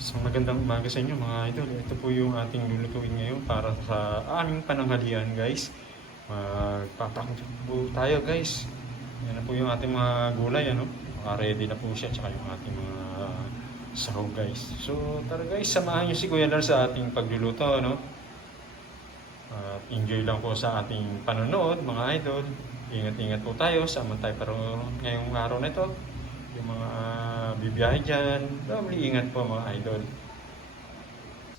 So magandang umaga sa inyo mga idol. Ito po yung ating lulutuin ngayon para sa aming pananghalian guys. Magpapakita po tayo guys. Yan na po yung ating mga gulay ano. Naka-ready na po siya tsaka yung ating mga sahog guys. So tara guys, samahan niyo si Kuya Lar sa ating pagluluto ano. At enjoy lang po sa ating panonood mga idol. Ingat-ingat po tayo. Sama tayo pero ngayong araw na ito yung mga bibiyahe dyan, doble ingat po mga idol.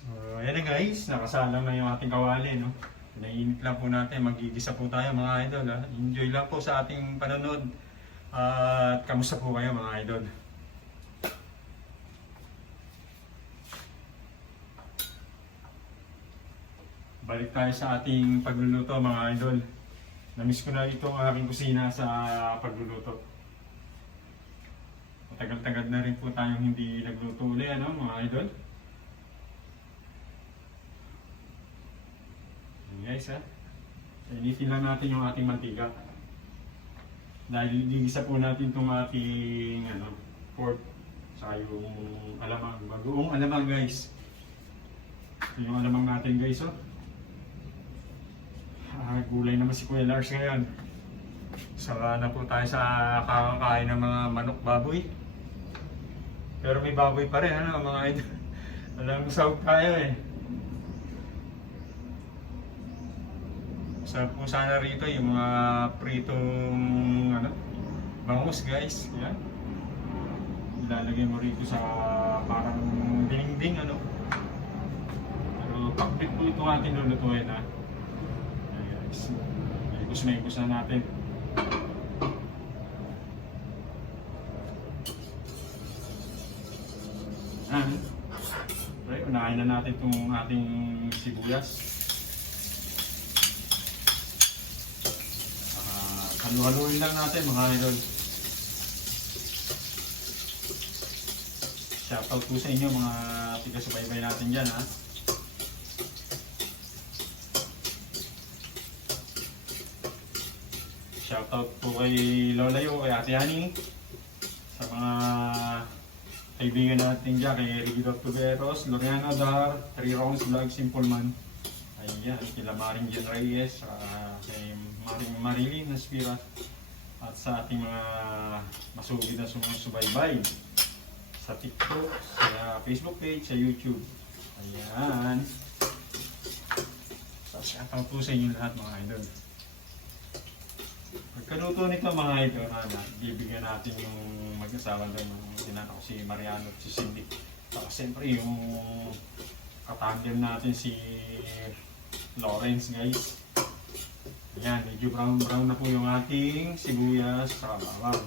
So, ayan na guys, nakasala na yung ating kawali, no? Nainit lang po natin, magigisa po tayo mga idol, ha? Enjoy lang po sa ating panonood. At kamusta po kayo mga idol? Balik tayo sa ating pagluluto mga idol. Namiss ko na itong aking kusina sa pagluluto. Matagal-tagal na rin po tayong hindi nagluto uli, ano, mga idol? Ayan guys, ha? Initin lang natin yung ating mantika. Dahil igisa po natin itong ating, ano, pork. Saka yung alamang, bagoong alamang guys. Ito yung alamang natin guys, oh. Ah, gulay naman si Kuya Lars ngayon. Saka na po tayo sa kakakain ng mga manok baboy. Pero may baboy pa rin, ano, mga idol. Alam sahog tayo eh. Sarap po sana rito yung mga pritong, ano, bangus guys. Yan. Ilalagay mo rito sa parang dinding, ano. Pero pakbit po ito ating lulutuin, ha. Ayan guys. Ikos na ikos na natin. Yan. Pre, unahin na natin itong ating sibuyas. Ah, halu-haluin lang natin mga idol. Shoutout po sa inyo mga tiga-subaybay natin dyan ha. Shoutout po kay Lola Yo, kay Ate Hani, sa mga kaibigan natin dyan, kay Ricky Tuberos, Loriano Dar, Rounds Vlog, Simple Man. Ayan, kila Maring Jen Reyes, uh, kay Maring Marilyn Naspira, at sa ating mga masugid na sumusubaybay sa TikTok, sa Facebook page, sa YouTube. Ayan. Shoutout po sa inyo lahat mga idol. Pagkaluto nito mga idol, na, bibigyan natin yung mag-asawa tinanong ko si Mariano at si Cindy. Saka siyempre yung katandem natin si Lawrence guys. Ayan, medyo brown brown na po yung ating sibuyas sa bawang.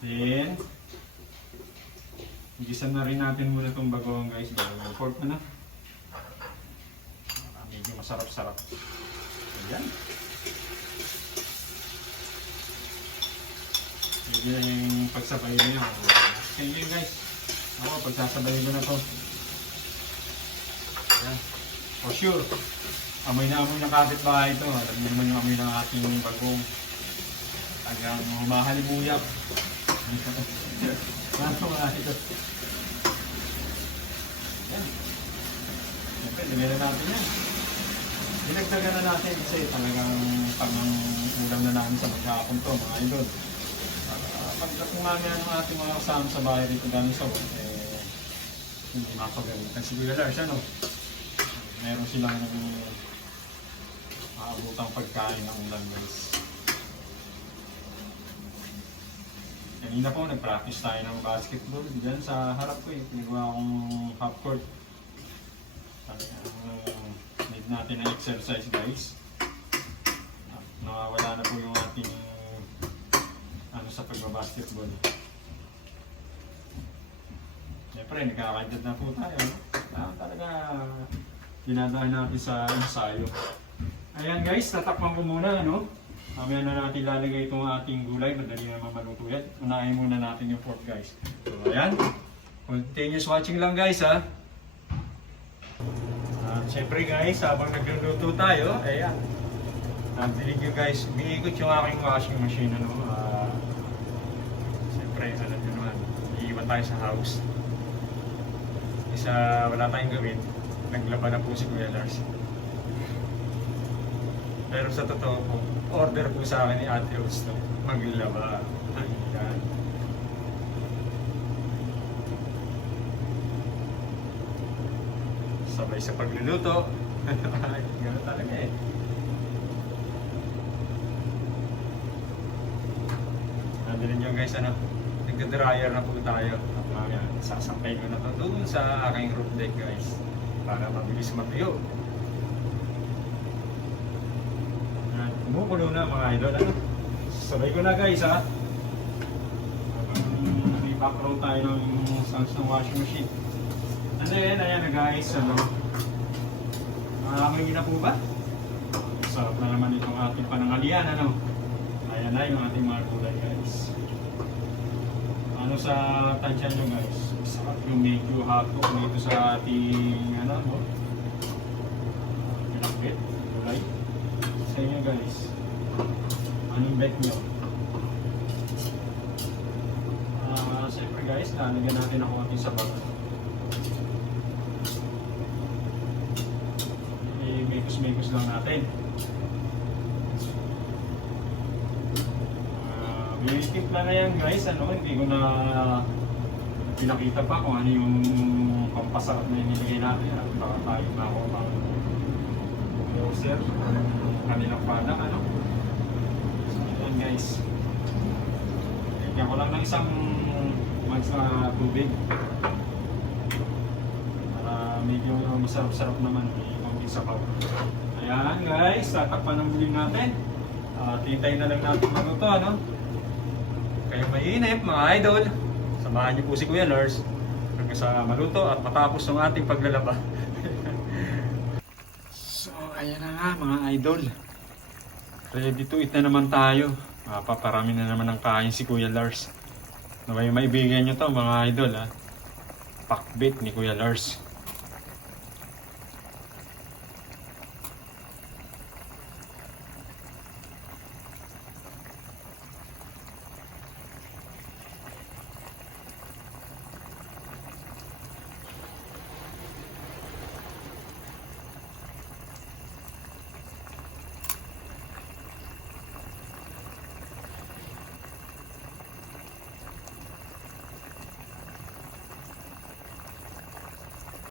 Then, Gisan na rin natin muna itong bagong guys. Bagong pork na na. Ah, Medyo masarap-sarap. Ayan. Medyo na yung pagsabay yun. Thank you guys. Ako, pagsasabayin ko na to. Ayan. For sure. Amoy na amoy ng kapitbahay ito. Alam niyo naman yung amoy ng ating bagong tagang mahalimuyap. Ano nga ito? Yan. Siyempre, nilera natin yan. Dinagdagan na natin kasi talagang pang ulam na namin sa maghapon to, mga idol. Namin ang ating mga kasama sa bahay dito dami sa eh, hindi mapagalitan. Si Kuya Lars, ano? Meron silang aabutang pagkain ng ulam guys. Kanina po, nag-practice tayo ng basketball dyan sa harap ko eh. Pinagawa akong half court. Talagang need natin na exercise guys. Sa pagbabasketball. Siyempre, nagkakaedad na po tayo. Ah, talaga dinadaan natin sa ensayo. Ayan guys, tatakpan ko muna, no? Mamaya na natin lalagay itong ating gulay, madali naman maluto yan. Unahin muna natin yung pork guys. So ayan, continuous watching lang guys ha. At syempre guys, habang nagluluto tayo, ayan. Nabilig nyo guys, umiikot yung aking washing machine ano. ah, syempre, alam nyo naman, iiwan tayo sa house. sa wala tayong gawin, naglaba na po si Kuya Lars. Pero sa totoo po, order po sa akin ni Ate Rose no, maglaba. Ayan. Sabay sa pagluluto. Ganun talaga eh. Nandun nyo guys, ano, nagda-dryer na po tayo. At mamaya, sasampay ko na to doon sa aking roof deck guys. Para mabilis matuyo. Yan, Kumukulo na mga idol. Ano? Sabay ko na guys ha. May background tayo ng sounds ng washing machine. And then, ayan na guys, ano. Nakakamoy na po ba? Sarap na naman itong ating panangalian, ano. Ayan na yung ating mga gulay guys. Ano sa tansya nyo guys? Yung medyo hako dito sa ating ano mo. Pinakbit, gulay. Sa inyo guys. Anong bet nyo? Ah, siyempre guys, lalagyan natin ako ating sabaw. I-mekos-mekos lang natin. Ah, may timpla na yan guys, ano, hindi ko na pinakita pa kung ano yung pampasarap na inilagay natin. At baka tayo na ako pang user, kanilang padang, ano. So, yun guys. Lagyan ko lang ng isang mags na tubig. Para medyo masarap-sarap naman, may konting sabaw. Ayan guys, tatakpan ng bulim natin. At hintayin na lang natin maluto, ano? Kayo mainip, mga idol. Samahan niyo po si Kuya Lars hanggang sa maluto at matapos ng ating paglalaba. so, ayan na nga mga idol. Ready to eat na naman tayo. Uh, paparami na naman ng kain si Kuya Lars. Naway maibigyan nyo to mga idol ha. Pakbit ni Kuya Lars.